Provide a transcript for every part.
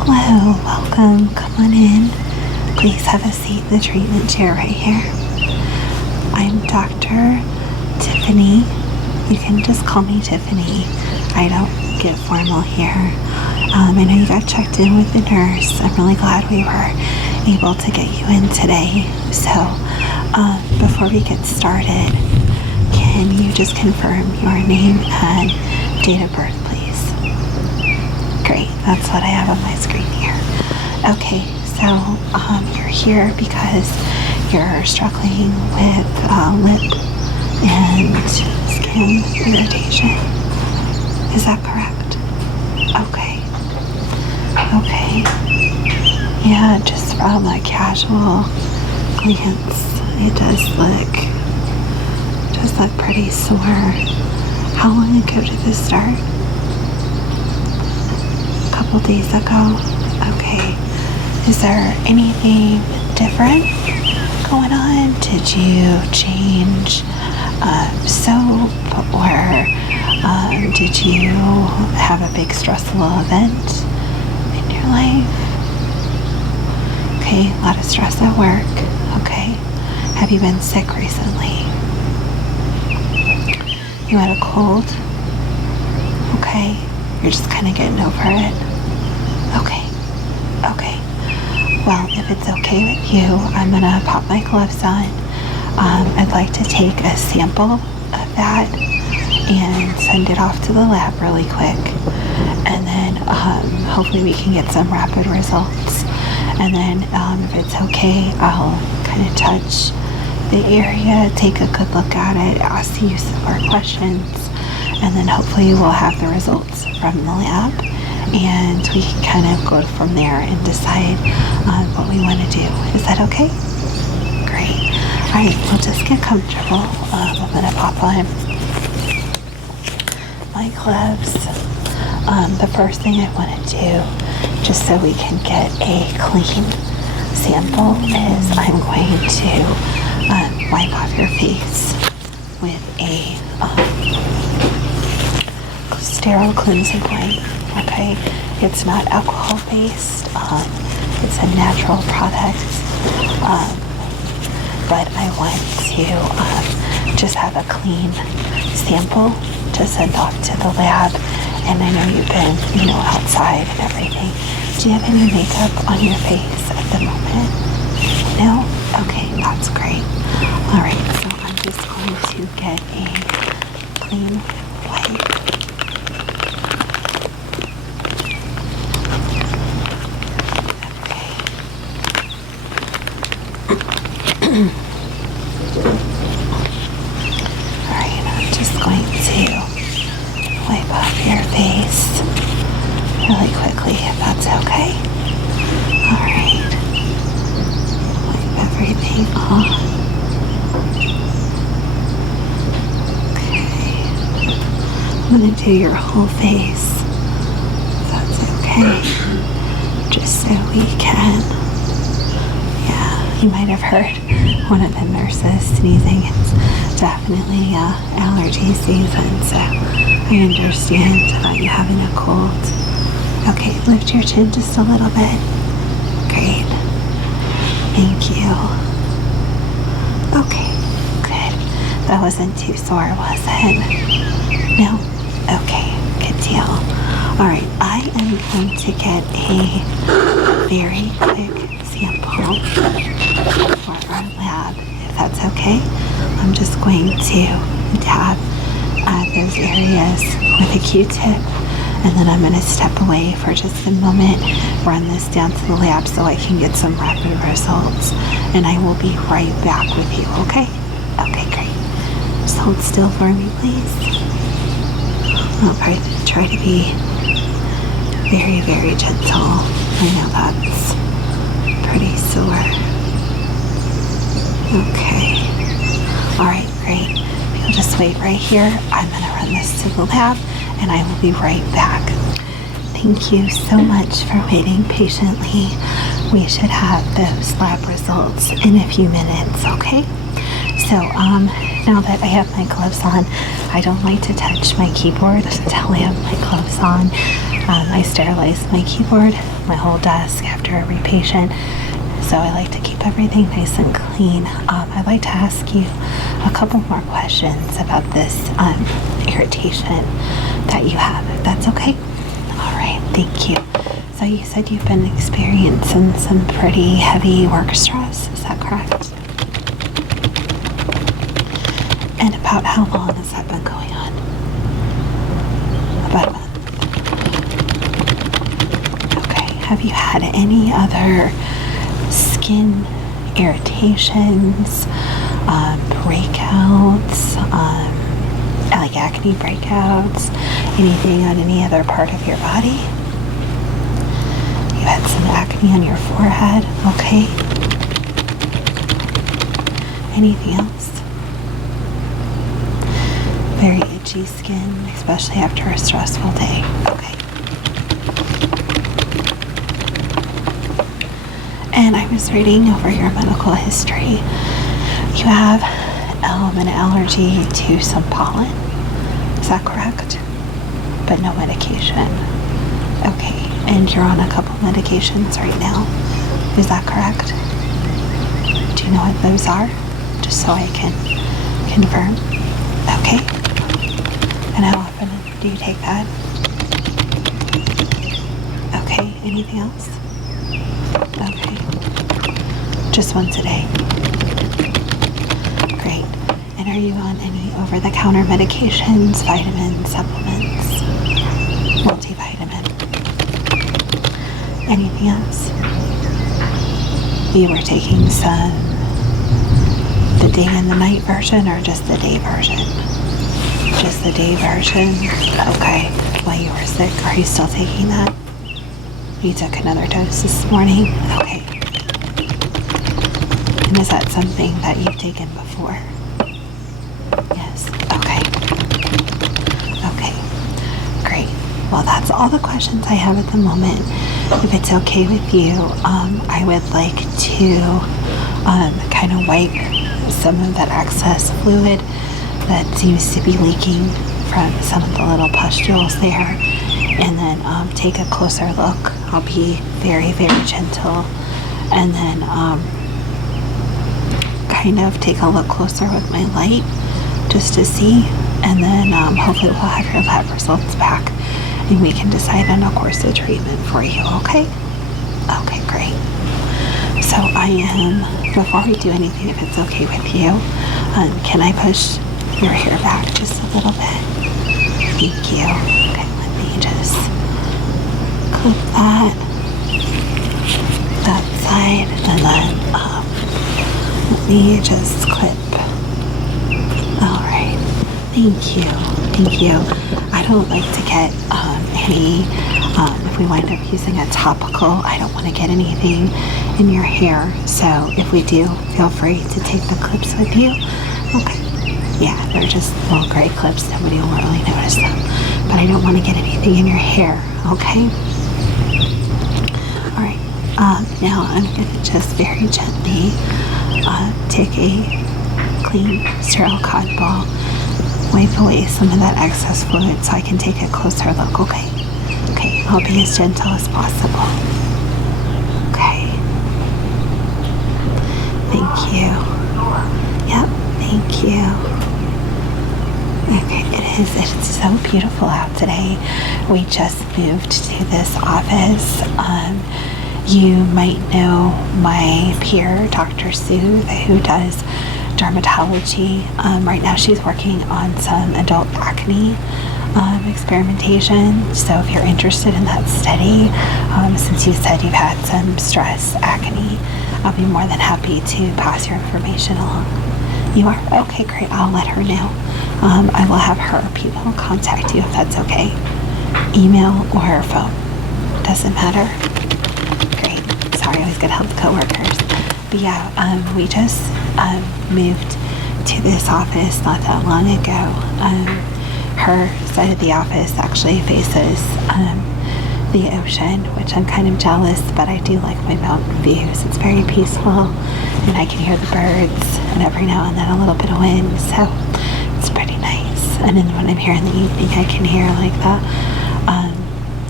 Hello, welcome. Come on in. Please have a seat in the treatment chair right here. I'm Dr. Tiffany. You can just call me Tiffany. I don't get formal here. I know you got checked in with the nurse. I'm really glad we were able to get you in today. So, before we get started, can you just confirm your name and date of birth, please? Great, that's what I have on my screen here. Okay, so you're here because you're struggling with lip and skin irritation. Is that correct? Okay. Okay. Yeah, just from a casual glance, it does look pretty sore. How long ago did this start? A couple days ago? Okay. Is there anything different going on? Did you change soap, or did you have a big stressful event in your life? Okay, a lot of stress at work. Okay. Have you been sick recently? You had a cold? Okay. You're just kind of getting over it? Okay. Okay. Well, if it's okay with you, I'm going to pop my gloves on. I'd like to take a sample of that and send it off to the lab really quick. And then hopefully we can get some rapid results. And then if it's okay, I'll kind of touch the area, take a good look at it, ask you some more questions, and then hopefully we'll have the results from the lab, and we can kind of go from there and decide what we want to do. Is that okay? Great. All right, we'll just get comfortable. I'm going to pop on my gloves. The first thing I want to do, just so we can get a clean sample, is I'm going to wipe off your face with a sterile cleansing wipe. Okay, it's not alcohol based. It's a natural product, but I want to just have a clean sample to send off to the lab. And I know you've been, outside and everything. Do you have any makeup on your face at the moment? No? Okay, that's great. All right, so I'm just going to get a clean wipe. Okay. All right, I'm just going to wipe off your face really quickly, if that's okay. All right. Wipe everything off. Okay. I'm going to do your whole face, if that's okay. Just so we can. Yeah, you might have heard one of the nurses sneezing. It's definitely allergy season, so I understand about you having a cold. Okay, lift your chin just a little bit. Great. Thank you. Okay, good. That wasn't too sore, was it? No? Okay, good deal. Alright, I am going to get a very quick sample for our lab, if that's okay. I'm just going to tap those areas with a Q-tip, and then I'm going to step away for just a moment, run this down to the lab so I can get some rapid results, and I will be right back with you, okay? Okay, great. Just hold still for me, please. I'll try to be very, very gentle. I know that's pretty sore. Okay. All right, great. You'll just wait right here. I'm going to run this to the lab, and I will be right back. Thank you so much for waiting patiently. We should have those lab results in a few minutes, okay? So, now that I have my gloves on, I don't like to touch my keyboard until I have my gloves on. I sterilize my keyboard, my whole desk after every patient, so I like to keep everything nice and clean. I'd like to ask you a couple more questions about this irritation that you have, if that's okay. All right, thank you. So you said you've been experiencing some pretty heavy work stress, is that correct? And about how long has that been going on? About a month. Okay, have you had any other skin irritations, breakouts, like acne breakouts, anything on any other part of your body? You had some acne on your forehead, okay. Anything else? Very itchy skin, especially after a stressful day, okay. And I was reading over your medical history. You have an allergy to some pollen, is that correct? But no medication. Okay, and you're on a couple medications right now, is that correct? Do you know what those are? Just so I can confirm. Okay. And how often do you take that? Okay, anything else? Okay. Just once a day. Great. And are you on any over-the-counter medications, vitamins, supplements, multivitamin? Anything else? You were taking some, the day and the night version or just the day version? Just the day version? Okay. While you were sick, are you still taking that? You took another dose this morning? Okay. And is that something that you've taken before? Yes. Okay. Okay. Great. Well, that's all the questions I have at the moment. If it's okay with you, I would like to kind of wipe some of that excess fluid that seems to be leaking from some of the little pustules there, and then take a closer look. I'll be very, very gentle, and then kind of take a look closer with my light just to see, and then hopefully we'll have your lab results back and we can decide on a course of treatment for you, okay? Okay, great. So before we do anything, if it's okay with you, can I push your hair back just a little bit? Thank you. Okay, let me just clip that side, and then let me just clip. All right. Thank you. Thank you. I don't like to get any, if we wind up using a topical, I don't want to get anything in your hair. So if we do, feel free to take the clips with you. Okay. Yeah, they're just little gray clips. Nobody will really notice them. But I don't want to get anything in your hair, okay? All right. Now I'm going to just very gently take a clean, sterile cotton ball, wipe away some of that excess fluid so I can take a closer look, okay? Okay, I'll be as gentle as possible. Okay. Thank you. Yep, thank you. Okay, it's so beautiful out today. We just moved to this office. You might know my peer, Dr. Sue, who does dermatology. Right now she's working on some adult acne experimentation. So if you're interested in that study, since you said you've had some stress acne, I'll be more than happy to pass your information along. You are? Okay, great. I'll let her know. I will have her people contact you if that's okay. Email or phone. Doesn't matter. Great. Sorry, I always gotta help the coworkers. But yeah, we just moved to this office not that long ago. Her side of the office actually faces the ocean, which I'm kind of jealous, but I do like my mountain views. It's very peaceful, and I can hear the birds, and every now and then a little bit of wind, so it's pretty nice. And then when I'm here in the evening, I can hear like the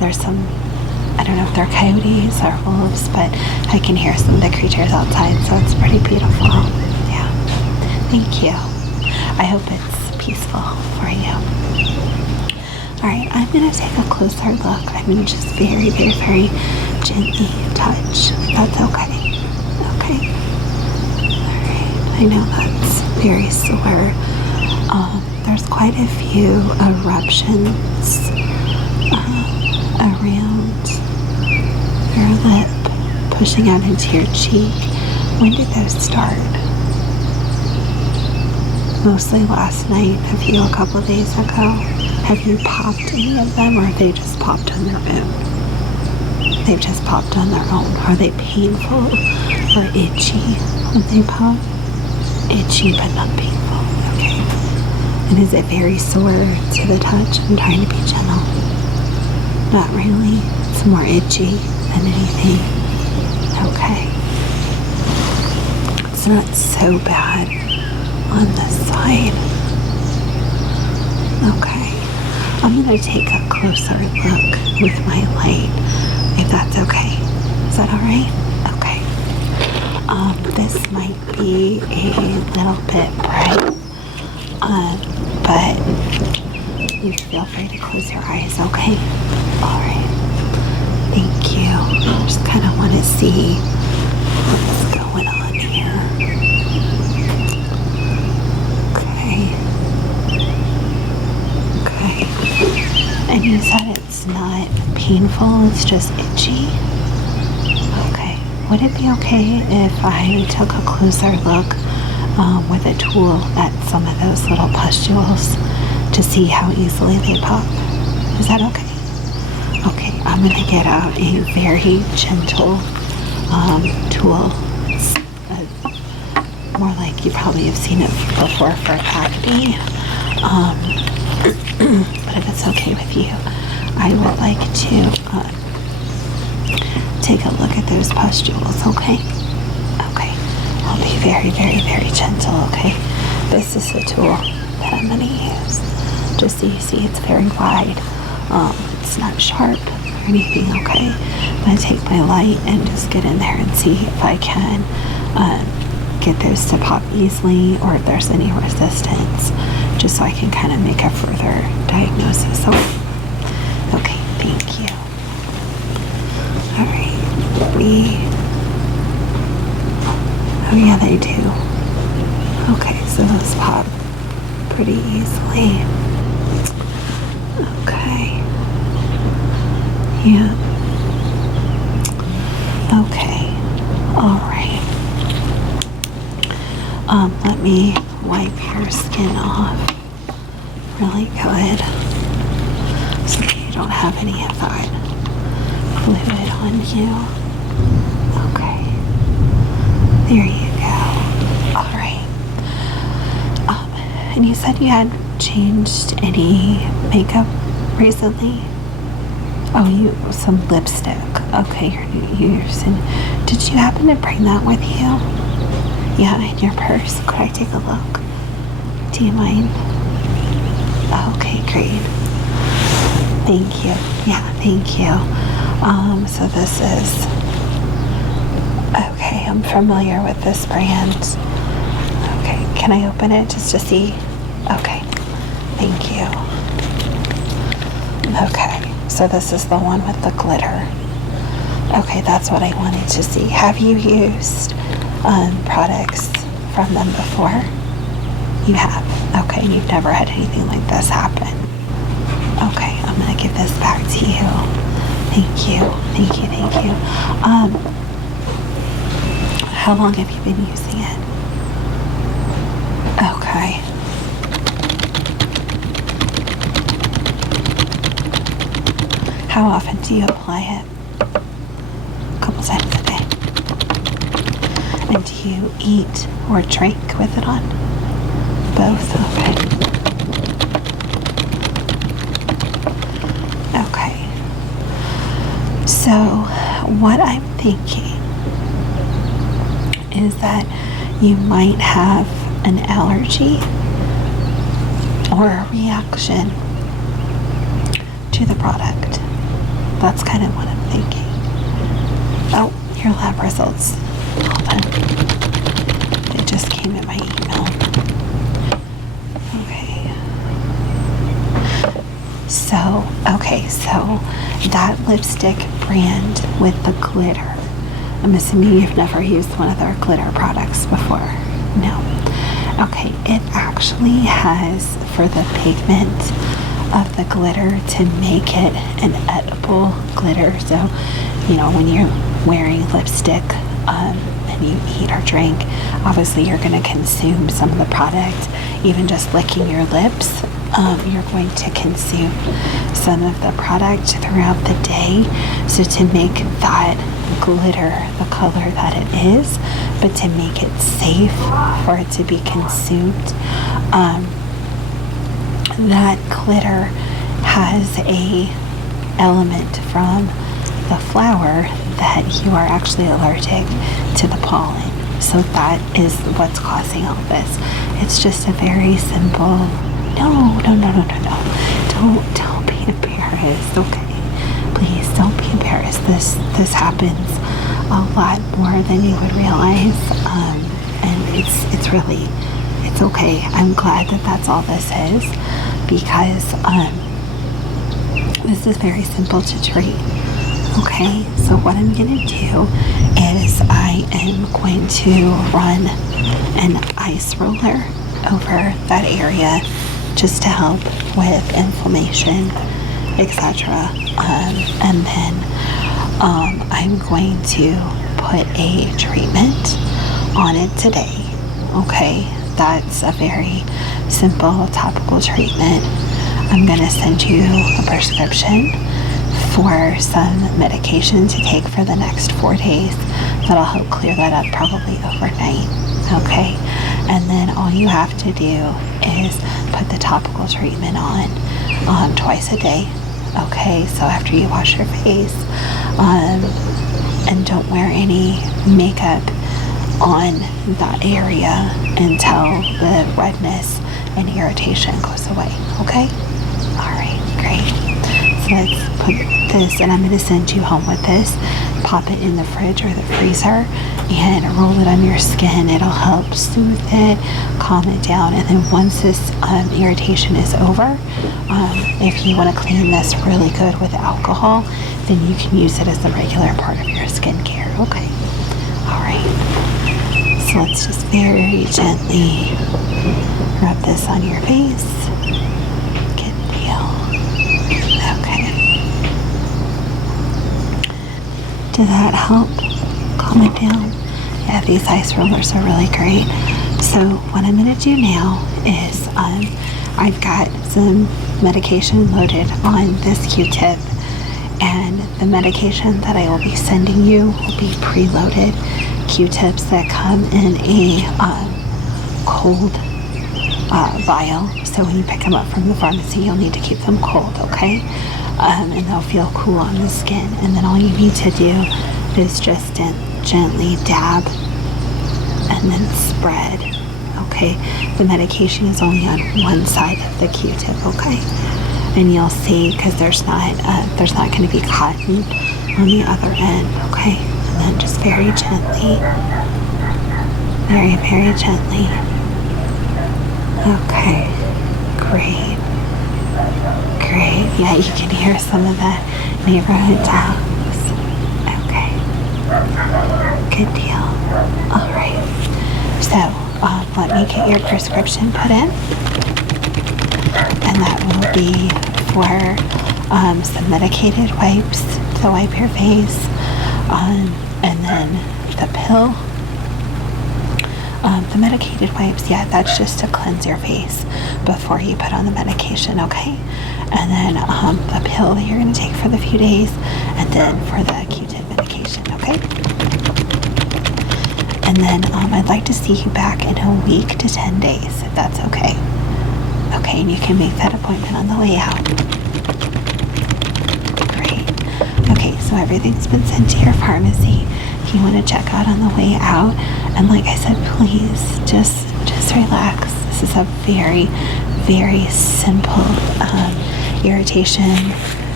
there's some, I don't know if they're coyotes or wolves, but I can hear some of the creatures outside, so it's pretty beautiful. Yeah. Thank you. I hope it's peaceful for you. Alright, I'm going to take a closer look. I'm going to just very, very, very gently touch, if that's okay. Okay. Alright, I know that's very sore. There's quite a few eruptions around your lip, pushing out into your cheek. When did those start? Mostly last night, a couple of days ago. Have you popped any of them, or have they just popped on their own? They've just popped on their own. Are they painful or itchy when they pop? Itchy but not painful. Okay. And is it very sore to the touch? I'm trying to be gentle. Not really. It's more itchy than anything. Okay. It's not so bad on this side. Okay. I'm going to take a closer look with my light, if that's okay. Is that alright? Okay. This might be a little bit bright, but you feel free to close your eyes, okay? Alright. Thank you. I just kind of want to see what's going on here. Okay. And you said it's not painful, it's just itchy? Okay. Would it be okay if I took a closer look with a tool at some of those little pustules to see how easily they pop? Is that okay? Okay, I'm going to get out a very gentle tool. It's more like you probably have seen it before for acne. But if it's okay with you, I would like to take a look at those pustules, okay? Okay. I'll be very, very, very gentle, okay? This is the tool that I'm going to use. Just so you see, it's very wide. It's not sharp or anything, okay? I'm going to take my light and just get in there and see if I can get those to pop easily, or if there's any resistance, just so I can kind of make a further diagnosis. Okay, thank you. Alright, oh yeah, they do. Okay, so those pop pretty easily. Okay. Yeah. Okay. Alright. Let me wipe your skin off really good so that you don't have any of that fluid on you. Okay. There you go. Alright. And you said you had changed any makeup recently? Oh, some lipstick. Okay, you're using. Did you happen to bring that with you? Yeah, in your purse. Could I take a look? Do you mind? Okay, great. Thank you. Yeah, thank you. So this is... Okay, I'm familiar with this brand. Okay, can I open it just to see? Okay, thank you. Okay, so this is the one with the glitter. Okay, that's what I wanted to see. Have you used products from them before? You have? Okay, you've never had anything like this happen. Okay, I'm going to give this back to you. Thank you. Thank you, thank you. How long have you been using it? Okay. How often do you apply it? A couple times a day. And do you eat or drink with it on? Both? Okay. Okay. So, what I'm thinking is that you might have an allergy or a reaction to the product. That's kind of what I'm thinking. Oh, your lab results. Hold on. It just came in my email. So that lipstick brand with the glitter, I'm assuming you've never used one of their glitter products before. No. Okay, it actually has, for the pigment of the glitter, to make it an edible glitter. So, when you're wearing lipstick and you eat or drink, obviously you're going to consume some of the product. Even just licking your lips, you're going to consume some of the product throughout the day. So to make that glitter the color that it is, but to make it safe for it to be consumed, that glitter has a element from the flower that you are actually allergic to the pollen. So that is what's causing all this. It's just a very simple, no. Don't be embarrassed, okay? Please don't be embarrassed. This happens a lot more than you would realize. And it's okay. I'm glad that that's all this is, because this is very simple to treat. Okay, so what I'm going to do is I am going to run an ice roller over that area just to help with inflammation, etc. And then I'm going to put a treatment on it today. Okay, that's a very simple topical treatment. I'm going to send you a prescription for some medication to take for the next 4 days. That'll help clear that up probably overnight. Okay, and then all you have to do is put the topical treatment on twice a day. Okay, so after you wash your face, and don't wear any makeup on that area until the redness and irritation goes away. Okay, all right, great. So let's put this, and I'm going to send you home with this. Pop it in the fridge or the freezer and roll it on your skin. It'll help soothe it, calm it down, and then once this irritation is over, if you want to clean this really good with alcohol, then you can use it as a regular part of your skincare. Okay, all right. So let's just very gently rub this on your face. Good deal. Okay. Did that help calm it down? Yeah, these ice rollers are really great. So what I'm going to do now is I've got some medication loaded on this Q-tip, and the medication that I will be sending you will be preloaded Q-tips that come in a cold vial. So when you pick them up from the pharmacy, you'll need to keep them cold, okay? And they'll feel cool on the skin. And then all you need to do is just gently dab and then spread, okay? The medication is only on one side of the Q-tip, okay? And you'll see, because there's not going to be cotton on the other end, okay? And then just very gently, very, very gently. Okay, great. Great. Yeah, you can hear some of that neighborhood dogs. Okay. Good deal. All right. So, let me get your prescription put in. And that will be for some medicated wipes to wipe your face. And then the pill. The medicated wipes, yeah, that's just to cleanse your face before you put on the medication, okay? And then the pill that you're going to take for the few days, and then for the Q-tip medication, okay? And then I'd like to see you back in a week to 10 days, if that's okay. Okay, and you can make that appointment on the way out. Great. Okay, so everything's been sent to your pharmacy. If you want to check out on the way out, and like I said, please just relax. This is a very, very simple irritation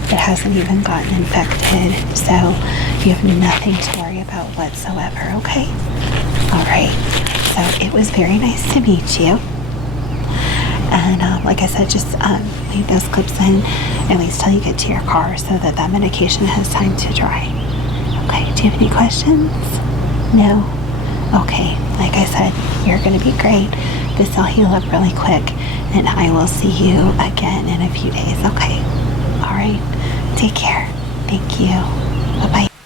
It hasn't even gotten infected, so you have nothing to worry about whatsoever, okay? All right, so it was very nice to meet you. And like I said, just leave those clips in at least till you get to your car so that that medication has time to dry. Okay, do you have any questions? No? Okay, like I said, you're going to be great. This will heal up really quick, and I will see you again in a few days, okay? All right, take care. Thank you. Bye-bye.